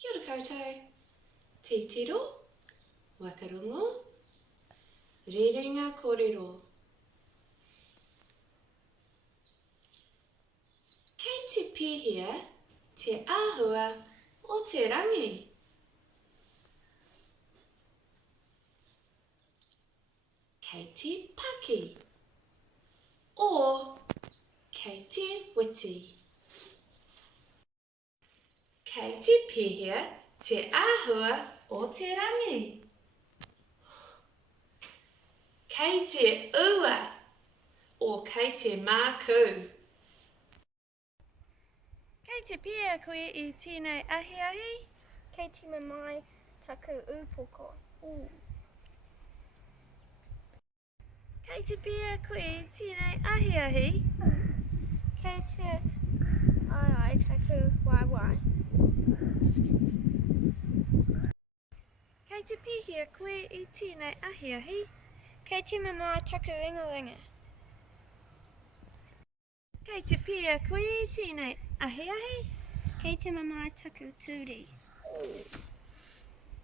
Kia ora koutou, titiro, wakarongo, rerenga kōrero. Kei te pēhea, te āhua o te rangi. Kei te paki, o kei te witi. Kei te pēhea, te āhua o te rangi. Kei te ua, o kei te māku. Kei te pēhea koe I tēnei ahiahi. Kei te mamae taku upoko. Kei te pēhea koe I tēnei ahiahi. Kei te ai taku waiwai. Kei te pēhea koe I tēnei ahiahi. Kei te mamae taku ringaringa. Kei te pēhea koe I tēnei ahiahi. Kei te mamae taku turi.